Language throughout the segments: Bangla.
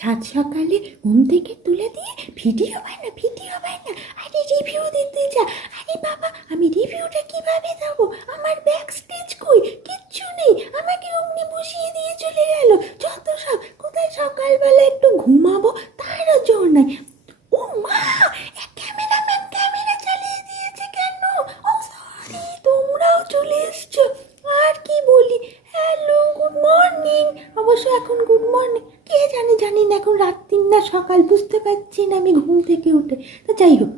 সাত সকালে ঘুম থেকে তুলে দিয়ে ভিডিও বানা ভিডিও বানা আরে রিভিউ দিতে যা। আরে বাবা, আমি রিভিউটা কীভাবে দেবো? আমার ব্যাক জানে না এখন রাত রাত্রি না, সকাল, বুঝতে পারছি না আমি ঘুম থেকে উঠে। তা যাই হোক,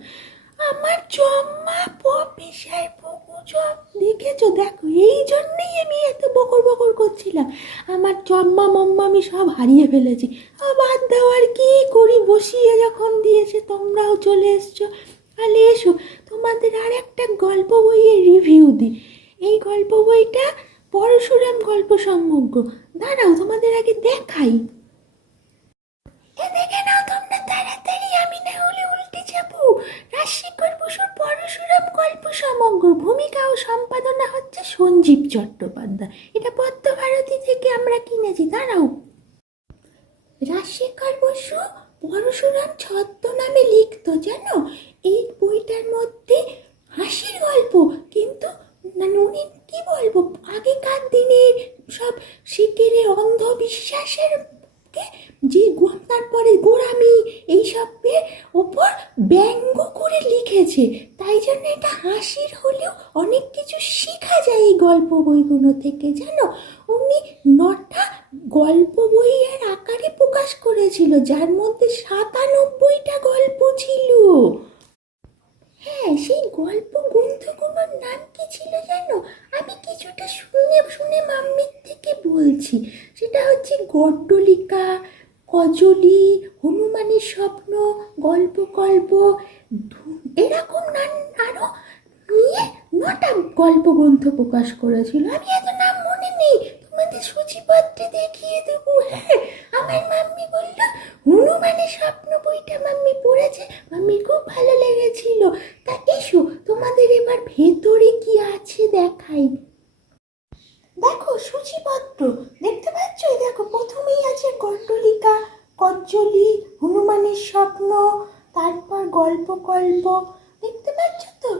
আমার জম্মা পপিসার পুকু জম দেখেছ? দেখো, এই জন্যই আমি এত বকর বকর করছিলাম। আমার জম্মা মম্মা আমি সব হারিয়ে ফেলেছি। আবার দেওয়ার কি করি? বসিয়ে যখন দিয়েছে, তোমরাও চলে এসছো। তাহলে এসো, তোমাদের আর একটা গল্প বইয়ের রিভিউ দিই। এই গল্প বইটা পরশুরাম গল্প সমগ্র দাঁড়াও, তোমাদের আগে দেখাই। গল্প সমগ্র ভূমিকা ও সম্পাদনা হচ্ছে সঞ্জীব চট্টোপাধ্যায়। এটা পদ্মভারতী থেকে আমরা কিনেছি, দাঁড়াও। রাজশেখর বসু পরশুরাম ছদ্মনামে লিখতো, জানো? এই বইটার মধ্যে হাসির গল্প কিন্তু মানে উনি কি বলব আগেকার দিনের সব শিকেরে অন্ধবিশ্বাসের কে তারপরে গোড়ামি এইসবের ওপর ব্যঙ্গ করে লিখেছে। তাই জন্য এটা হাসির হলেও অনেক কিছু শেখা যায় এই গল্প বইগুলো থেকে, জানো? উনি নটা গল্প বইয়ের আকারে প্রকাশ করেছিল, যার মধ্যে সাতানব্বইটা গল্প ছিল। হ্যাঁ সেই গল্প গ্রন্থগুলোর নাম কি ছিল জানো? আমি কিছুটা শুনে শুনে মাম্মির থেকে বলছি। সেটা হচ্ছে গড্ডলিকা কজলি হনুমানের স্বপ্ন, গল্প, কল্প এরকম নান আরও নিয়ে নটা গল্প গ্রন্থ প্রকাশ করেছিল। আমি এত নাম মনে নেই তোমাদের সূচিপত্রে দেখিয়ে দেবো হ্যাঁ আমার মাম্মি বলল হনুমানের স্বপ্ন বইটা মাম্মি পড়েছে মাম্মি খুব ভালো লেগেছিল তা এসো তোমাদের এবার ভেতরে কি আছে দেখাই দেখো সূচিপত্র দেখতে পাচ্ছ এই দেখো প্রথমেই আছে গণ্ডলিকা কজ্জলি হনুমানের স্বপ্ন, তারপর গল্প গল্প দেখতে পাচ্ছ তো,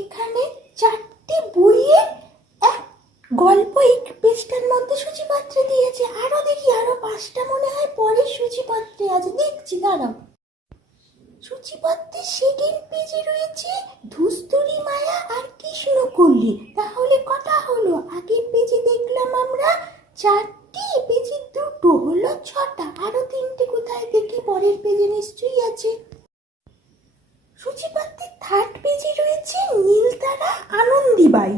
এখানে চারটে বইয়ের এক গল্প এই পেজটার মধ্যে সূচিপত্রে দিয়েছে। আরও দেখি আরও পাঁচটা মনে হয় পরের সূচিপত্রে আছে। দেখছি, দাঁড়াও। সূচিপত্রের সেকেন্ড পেজে রয়েছে, ধুস্তুরি মায়া আর কৃষ্ণকল্লি। তাহলে কটা হলো? আগের পেজে দেখলাম আমরা চারটি, পেজে ছটা আরও তিনটে কোথায় দেখি পরের পেজে নিশ্চয়ই আছে। সূচিপত্রের থার্ড পেজে রয়েছে নীলতারা আনন্দীবাই।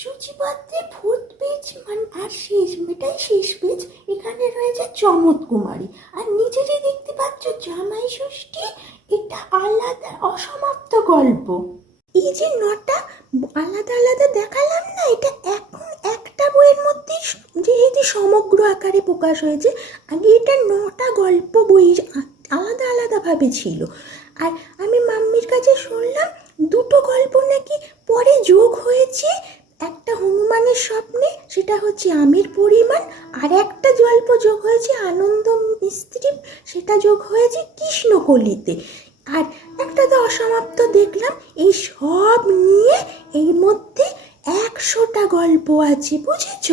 সূচিপত্রে ফোর্থ পেজ মানে আর শেষ, এটাই শেষ পেজ এখানে রয়েছে চমৎ কুমারী। আর নিচে যে দেখতে পাচ্ছ জামাই ষষ্ঠী, এটা আলাদা অসমাপ্ত গল্প। এই যে নটা, আলাদা আলাদা দেখালাম না, এটা এখন একটা বইয়ের মধ্যে যেহেতু সমগ্র আকারে প্রকাশ হয়েছে, আগে এটা নটা গল্প বই আলাদা আলাদাভাবে ছিল। আর আমি মাম্মির কাছে শুনলাম, দুটো গল্প নাকি পরে যোগ হয়েছে। একটা হনুমানের স্বপ্নে, সেটা হচ্ছে আমের পরিমাণ, আর একটা গল্প যোগ হয়েছে আনন্দ মিস্ত্রি, সেটা যোগ হয়েছে কৃষ্ণকলিতে। আর একটা তো অসমাপ্ত দেখলাম, এই সব নিয়ে এর মধ্যে একশোটা গল্প আছে, বুঝেছ?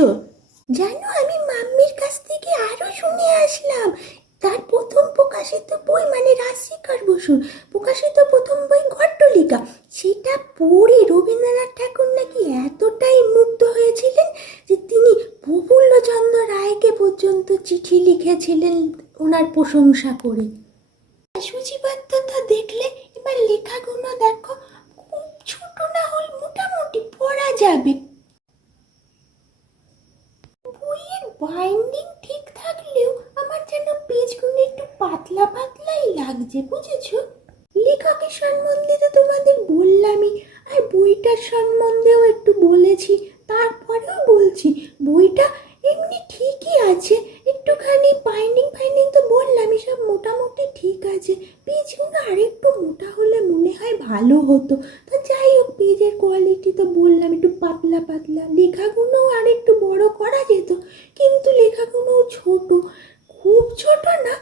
জানো, আমি মাম্মির কাছ থেকে আরও শুনে আসলাম। তার প্রথম প্রকাশিত বই মানে রাজশেখর বসুর। প্রকাশিত প্রথম বই ঘট্টলিকা। সেটা পড়ে রবীন্দ্রনাথ ঠাকুর নাকি এতটাই মুগ্ধ হয়েছিলেন যে তিনি প্রফুল্লচন্দ্র রায়কে পর্যন্ত চিঠি লিখেছিলেন ওনার প্রশংসা করে। সূচিবদ্ধতা দেখলে, এবার লেখাগুলো দেখো, খুব ছোট না যাবে। বইয়ের বাইন্ডিং ঠিক থাকলেও আমার যেন পেজগুলো একটু পাতলা পাতলাই লাগছে লেখকের সম্বন্ধে তো তোমাদের বললামই, আর বইটার সম্বন্ধেও একটু বলেছি, তারপরেও বলছি, বইটা এমনি ঠিকই আছে, একটুখানি বাইন্ডিং ফাইন্ডিং তো বললামই, সব মোটামুটি ঠিক আছে, পেজগুলো আরেকটু মোটা হলে মনে হয় ভালো হতো, তা যাই হোক, পেজের কোয়ালিটি তো বললাম একটু পাতলা পাতলা। লেখাগুলো আর একটু বড় করা যেত, কিন্তু লেখাগুলো ছোট। খুব ছোট না